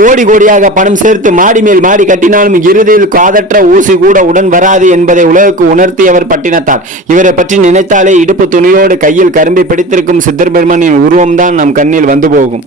கோடி கோடியாக பணம் சேர்த்து மாடி மேல் மாடி கட்டினாலும் இறுதியில் காதற்ற ஊசி கூட உடன் வராது என்பதை உலகுக்கு உணர்த்தியவர் பட்டினத்தார். இவரை பற்றி நினைத்தாலே இடுப்பு துணியோடு கையில் கரும்பை பிடித்திருக்கும் சித்தர் பெருமானின் உருவம்தான் நம் கண்ணில் வந்து போகும்.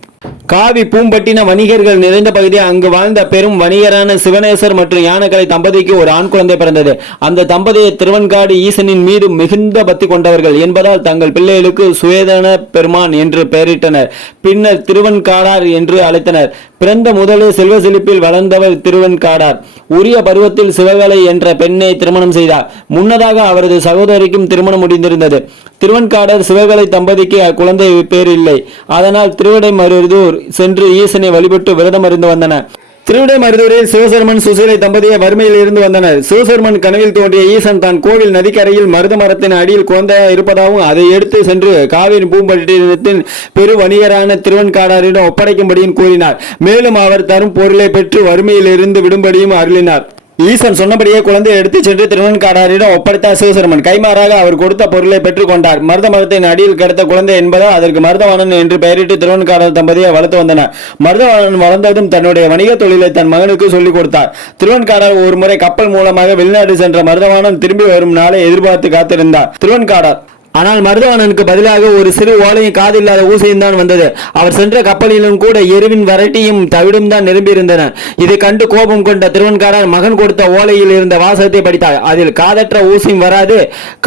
காவி பூம்பட்டின வணிகர்கள் நிறைந்த பகுதி. அங்கு வாழ்ந்த பெரும் வணிகரான சிவனேசர் மற்றும் யானக்கலை தம்பதிக்கு ஒரு ஆண் குழந்தை பிறந்தது. அந்த தம்பதியை திருவன்காடு ஈசனின் மீது மிகுந்த பக்தி கொண்டவர்கள் என்பதால் தங்கள் பிள்ளைகளுக்கு சுவேதன பெருமான் என்று பெயரிட்டனர். பின்னர் திருவன்காடார் என்று அழைத்தனர். பிறந்த முதலே செல்வ செழிப்பில் வளர்ந்தவர் திருவன்காடார். உரிய பருவத்தில் சிவகலை என்ற பெண்ணை திருமணம் செய்தார். முன்னதாக அவரது சகோதரிக்கும் திருமணம் முடிந்திருந்தது. திருவன்காடர் சிவகலை தம்பதிக்கு குழந்தை பேர் இல்லை. அதனால் திருவிடைமருதூர் சென்று ஈசனை வழிபட்டு விரதம் இருந்து வந்தனர். திருவிடைமருதூரில் சிவசர்மன் சுசீலை தம்பதியை வறுமையில் இருந்து வந்தனர். சிவசர்மன் கனவில் தோன்றிய ஈசன் தான் கோவில் நதிக்கரையில் மருத மரத்தின் அடியில் குழந்தையாக இருப்பதாகவும் அதை எடுத்து சென்று காவிரி பூம்பட்டினத்தின் பெரு வணிகரான திருவன்காடாரிடம் ஒப்படைக்கும்படியும் கூறினார். மேலும் அவர் தரும் பொருளை பெற்று வறுமையில் இருந்து விடும்படியும் அருளினார். ஈசன் சொன்னபடியே குழந்தையை எடுத்து சென்று திருவன்காடாரிடம் ஒப்படைத்தார் சிவசர்மன். கைமாறாக அவர் கொடுத்த பொருளை பெற்றுக் கொண்டார். மருத மரத்தின் அடியில் கிடத்த குழந்தை என்பதால் அதற்கு மருதவாணன் என்று பெயரிட்டு திருவன்காடார் தம்பதியை வளர்த்து வந்தனர். மருதவாணன் வளர்ந்ததும் தன்னுடைய வணிக தொழிலை தன் மகனுக்கு சொல்லிக் கொடுத்தார். திருவன்காடார் ஒரு முறை கப்பல் மூலமாக வெளிநாடு சென்ற மருதவாணன் திரும்பி வரும் நாளை எதிர்பார்த்து காத்திருந்தார். திருவன்காடார் ஆனால் மருதவாணனுக்கு பதிலாக ஒரு சிறு ஓலையும் காதில்லாத ஊசியும் தான் வந்தது. அவர் சென்ற கப்பலிலும் கூட எருவின் வரட்டியும் தவிடும் தான் நிரம்பியிருந்தன. இதை கண்டு கோபம் கொண்ட திருவன்காடார் மகன் கொடுத்த ஓலையில் இருந்த வாசகத்தை படித்தார். அதில் காதற்ற ஊசியும் வராது,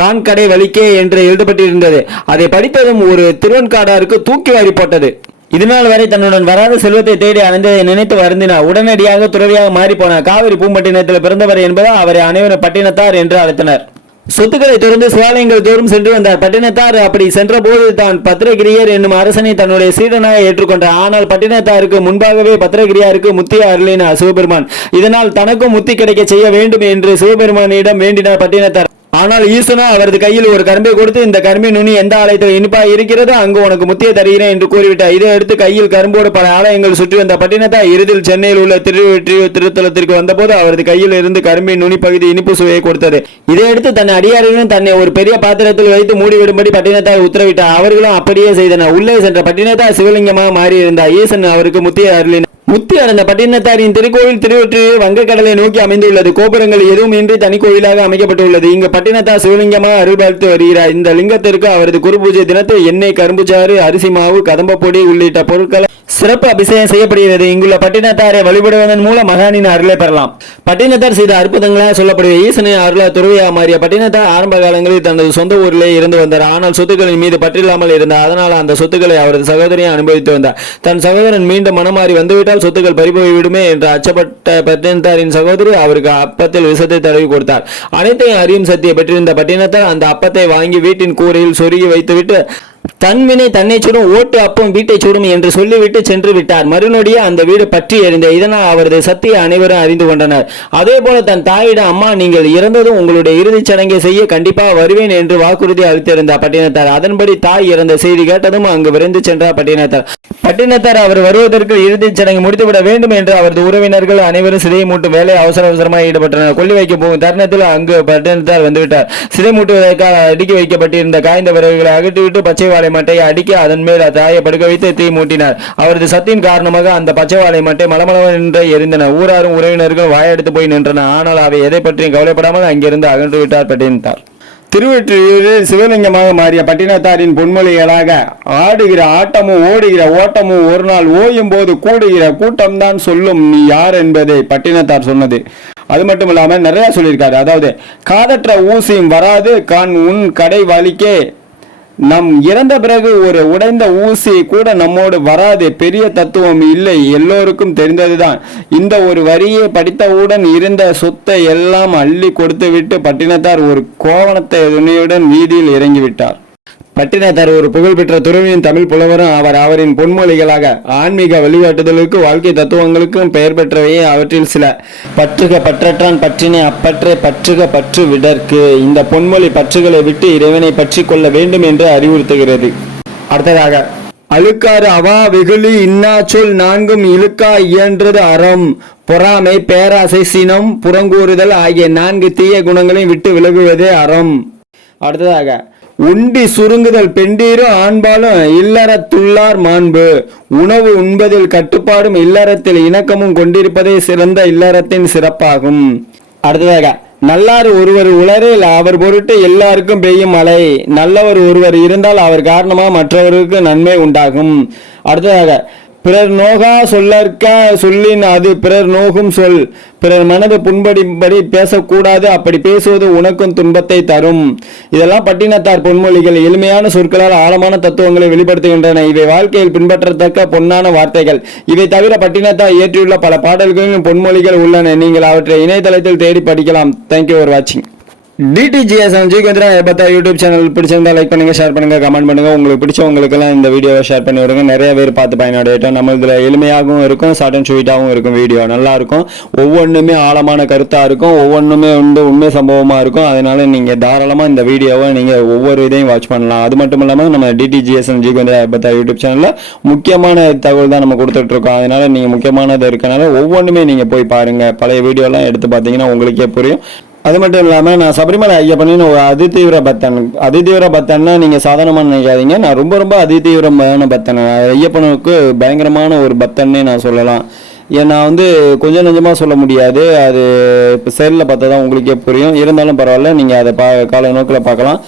கான்கடை வலிக்கே என்று எழுதப்பட்டிருந்தது. அதை படித்ததும் ஒரு திருவன்காடாருக்கு தூக்கி வாரி போட்டது. இதுநாள் வரை தன்னுடன் வராத செல்வத்தை தேடி அடைந்ததை நினைத்து வருந்தினார். உடனடியாக துறவியாக மாறி போனார். காவிரி பூம்பட்டினத்தில் பிறந்தவர் என்பதால் அவரை அனைவரும் பட்டினத்தார் என்று அழைத்தனர். சொத்துக்களை தொடர்ந்து சிவாலயங்கள் தோறும் சென்று வந்தார். பட்டினத்தார் அப்படி சென்ற போது தான் பத்திரகிரியர் என்னும் அரசனை தன்னுடைய சீடனாக ஏற்றுக்கொண்டார். ஆனால் பட்டினத்தாருக்கு முன்பாகவே பத்திரகிரியாருக்கு முத்திய அருளினார் சிவபெருமான். இதனால் தனக்கும் முத்தி கிடைக்க செய்ய வேண்டும் என்று சிவபெருமானிடம் வேண்டினார் பட்டினத்தார். ஆனால் ஈசனா அவரது கையில் ஒரு கரும்பை கொடுத்து, இந்த கரும்பை நுனி எந்த ஆலயத்தில் இனிப்பாக இருக்கிறதோ அங்கு உனக்கு முத்தியை தருகிறேன் என்று கூறிவிட்டார். இதை எடுத்து கையில் கரும்போடு பல ஆலயங்கள் சுற்றி வந்த பட்டினத்தார் இறுதியில் சென்னையில் உள்ள திருத்தலத்திற்கு வந்தபோது அவரது கையில் இருந்து கரும்பின் நுனி பகுதி இனிப்பு சுவையை கொடுத்தது. இதையடுத்து தன் அடியாரிலும் தன்னை ஒரு பெரிய பாத்திரத்தில் வைத்து மூடிவிடும்படி பட்டினத்தார் உத்தரவிட்டார். அவர்களும் அப்படியே செய்தனர். உள்ளே சென்ற பட்டினத்தார் சிவலிங்கமாக மாறியிருந்தார். ஈசன் அவருக்கு முத்தியை அருளினார். முத்தி அடைந்த பட்டினத்தாரின் திருக்கோவில் திருவொற்றியூர் வங்கக்கடலை நோக்கி அமைந்துள்ளது. கோபுரங்கள் எதுவும் இன்றி தனி கோயிலாக அமைக்கப்பட்டுள்ளது. இங்கு பட்டினத்தார் சிவலிங்கமாக அருள்பாலித்து வருகிறார். இந்த லிங்கத்திற்கு அவரது குரு பூஜை தினத்தில் எண்ணெய், கரும்புச்சாறு, அரிசி மாவு, கதம்ப பொடி உள்ளிட்ட பொருட்களை சிறப்பு அபிஷேகம் செய்யப்படுகிறது. இங்குள்ள பட்டினத்தாரை வழிபடுவதன் மூலம் மகானின் அருளை பெறலாம். பட்டினத்தார் செய்த அற்புதங்களாக சொல்லப்படுவது. ஈசனின் அருளா துறவியாக மாறிய பட்டினத்தார் ஆரம்ப காலங்களில் தனது சொந்த ஊரிலே இருந்து வந்தார். ஆனால் சொத்துக்களின் மீது பற்றில்லாமல் இருந்தார். அதனால் அந்த சொத்துக்களை அவரது சகோதரியை அனுபவித்து வந்தார். தன் சகோதரன் மீண்டும் மனமாறி வந்துவிட்டால் சொத்துக்கள் பறிபோய்விடுமே என்று அச்சப்பட்ட பட்டினத்தாரின் சகோதரி அவருக்கு அப்பத்தில் விஷத்தை தடவி கொடுத்தார். அனைத்தையும் அறியும் சக்தியை பெற்றிருந்த பட்டினத்தார் அந்த அப்பத்தை வாங்கி வீட்டின் கூரையில் சொருகி வைத்துவிட்டு தன்வினை தன்னை சுடும், ஓட்டு அப்பம் வீட்டை சுடும் என்று சொல்லிவிட்டு சென்று விட்டார். மறுநொடியே அந்த வீடு பற்றி எறிந்த. இதனால் அவரது சக்தியை அனைவரும் அறிந்து கொண்டனர். அதே போல தன் தாயிடம், அம்மா நீங்கள் இறந்ததும் உங்களுடைய இறுதிச் சடங்கை செய்ய கண்டிப்பாக வருவேன் என்று வாக்குறுதி அளித்திருந்தார் பட்டினத்தார். அதன்படி தாய் இறந்த செய்தி கேட்டதும் அங்கு விரைந்து சென்றார் பட்டினத்தார். பட்டினத்தார் அவர் வருவதற்கு இறுதிச் சடங்கு முடித்துவிட வேண்டும் என்று அவரது உறவினர்கள் அனைவரும் சிதை மூட்டும் வேலை அவசரமாக ஈடுபட்டனர். கொல்லி வைக்க போகும் தருணத்தில் அங்கு பட்டினத்தார் வந்துவிட்டார். சிதை மூட்டுவதற்காக அடுக்கி வைக்கப்பட்டிருந்த காய்ந்த விறகுகளை அகற்றிவிட்டு பச்சை வாழை மட்டையை அடிக்க அதன் மேல் தாயை படுக்க வைத்து தீ மூட்டினார். அவரது சத்தின் காரணமாக அந்த பச்சை வாழை மட்டை மலமளவென்று எரிந்தன. ஊராரும் உறவினர்கள் வாயெடுத்து போய் நின்றனர். ஆனால் அவை எதை பற்றியும் கவலைப்படாமல் அங்கிருந்து அகன்று விட்டார் பட்டினத்தார். திருவொற்றியூரில் சிவலிங்கமாக மாறிய பட்டினத்தாரின் பொன்மொழிகளாக, ஆடுகிற ஆட்டமும் ஓடுகிற ஓட்டமும் ஒரு நாள் ஓயும் போது கூடுகிற கூட்டம்தான் சொல்லும் நீ யார் என்பதை பட்டினத்தார் சொன்னது. அது மட்டும் இல்லாமல் நிறைய சொல்லியிருக்காரு. அதாவது, காதற்ற ஊசியும் வராது, கான் உன் கடை வலிக்கே, நம் இறந்த பிறகு ஒரு உடைந்த ஊசி கூட நம்மோடு வராது. பெரிய தத்துவம் இல்லை, எல்லோருக்கும் தெரிந்ததுதான். இந்த ஒரு வரியை படித்தவுடன் இருந்த சொத்தை எல்லாம் அள்ளி கொடுத்து விட்டு பட்டினத்தார் ஒரு கோவணத்தை துணியுடன் வீதியில் இறங்கிவிட்டார். பட்டினத்தார் ஒரு புகழ்பெற்ற துறவியின் தமிழ் புலவரும் அவர். அவரின் பொன்மொழிகளாக ஆன்மீக வழிகாட்டுதலுக்கு வாழ்க்கை தத்துவங்களுக்கும் பெயர் பெற்றவையே அவற்றில் சில. பற்றுக பற்றற்றான் பற்றினை அப்பற்றை பற்றுக பற்று விடற்கு. இந்த பொன்மொழி பற்றுகளை விட்டு இறைவனை பற்றி கொள்ள வேண்டும் என்று அறிவுறுத்துகிறது. அடுத்ததாக, அழுக்காறு அவா வெகுளி இன்னா சொல் நான்கும் இழுக்கா இயன்றது அறம். பொறாமை, பேராசை, சினம், புறங்கூறுதல் ஆகிய 4 தீய குணங்களையும் விட்டு விலகுவதே அறம். அடுத்ததாக, உண்டி சுருங்குதல் பெண்டீரும் ஆண்பாலும் இல்லறத்துள்ளார் மாண்பு. உணவு உண்பதில் கட்டுப்பாடும் இல்லறத்தில் இணக்கமும் கொண்டிருப்பதே சிறந்த இல்லறத்தின் சிறப்பாகும். அடுத்ததாக, நல்லார் ஒருவர் உளரில் அவர் பொருட்டு எல்லாருக்கும் பெய்யும் மழை. நல்லவர் ஒருவர் இருந்தால் அவர் காரணமாக மற்றவருக்கு நன்மை உண்டாகும். அடுத்ததாக, பிறர் நோகா சொல்லற்க சொல்லின் அது பிறர் நோகும் சொல். பிறர் மனது புண்படிப்படி பேசக்கூடாது, அப்படி பேசுவது உனக்கும் துன்பத்தை தரும். இதெல்லாம் பட்டினத்தார் பொன்மொழிகள். எளிமையான சொற்களால் ஆழமான தத்துவங்களை வெளிப்படுத்துகின்றன. இவை வாழ்க்கையில் பின்பற்றத்தக்க பொன்னான வார்த்தைகள். இவை தவிர பட்டினத்தார் இயற்றியுள்ள பல பாடல்களிலும் பொன்மொழிகள் உள்ளன. நீங்கள் அவற்றை இணையதளத்தில் தேடி படிக்கலாம். தேங்க்யூ ஃபார் வாட்சிங். DTGS யூடியூப் சேனல் பிடிச்சிருந்தா லைக் பண்ணுங்க, ஷேர் பண்ணுங்க, கமெண்ட் பண்ணுங்க. உங்களுக்கு பிடிச்சவங்களுக்கெல்லாம் இந்த வீடியோவை ஷேர் பண்ணி விடுங்க. நிறைய பேர் பார்த்து பயனடையட்டும். நம்ம இதில் எளிமையாகவும் இருக்கும், ஷார்ட் அண்ட் ஸ்வீட்டாகவும் இருக்கும். வீடியோ நல்லா இருக்கும். ஒவ்வொன்றுமே ஆழமான கருத்தாக இருக்கும். ஒவ்வொன்றுமே உண்மை சம்பவமாக இருக்கும். அதனால நீங்கள் தாராளமாக இந்த வீடியோவை நீங்கள் ஒவ்வொரு இதையும் வாட்ச் பண்ணலாம். அது மட்டும் இல்லாமல் நம்ம DTGS யூடியூப் சேனலில் முக்கியமான தகவல் தான் நம்ம கொடுத்துட்ருக்கோம். அதனால நீங்கள் முக்கியமானது இருக்கனால ஒவ்வொன்றுமே நீங்கள் போய் பாருங்கள். பழைய வீடியோலாம் எடுத்து பார்த்தீங்கன்னா உங்களுக்கே புரியும். அது மட்டும் இல்லாமல் நான் சபரிமலை ஐயப்பனின்னு ஒரு அதிதீவிர பக்தன்னா நீங்கள் சாதாரணமாக நினைக்காதீங்க. நான் ரொம்ப அதிதீவிரமான பக்தன். ஐயப்பனுக்கு பயங்கரமான ஒரு பக்தன்னே நான் சொல்லலாம். நான் கொஞ்சம் நெஞ்சமாக சொல்ல முடியாது. அது இப்போ செயலில் பார்த்தா தான் உங்களுக்கே புரியும். இருந்தாலும் பரவாயில்ல, நீங்கள் அதை கால நோக்கில் பார்க்கலாம்.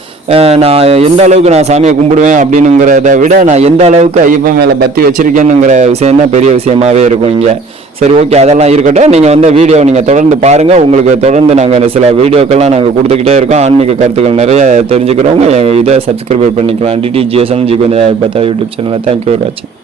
நான் எந்த அளவுக்கு நான் சாமியை கும்பிடுவேன் அப்படின்னுங்கிறத விட நான் எந்த அளவுக்கு ஐயப்பன் மேலே பக்தி வச்சிருக்கேனுங்கிற விஷயம் தான் பெரிய விஷயமாகவே இருக்கும் இங்கே. சரி, ஓகே, அதெல்லாம் இருக்கட்டும். நீங்கள் வீடியோ நீங்கள் தொடர்ந்து பாருங்கள். உங்களுக்கு தொடர்ந்து நாங்கள் சில வீடியோக்கெல்லாம் நாங்கள் கொடுத்துக்கிட்டே இருக்கோம். ஆன்மீக கருத்துக்கள் நிறைய தெரிஞ்சுக்கிறவங்க இதை சப்ஸ்கிரைப் பண்ணிக்கலாம். DTGS யூடியூப் சேனலில். தேங்க்யூ ஃபார் வாட்சிங்.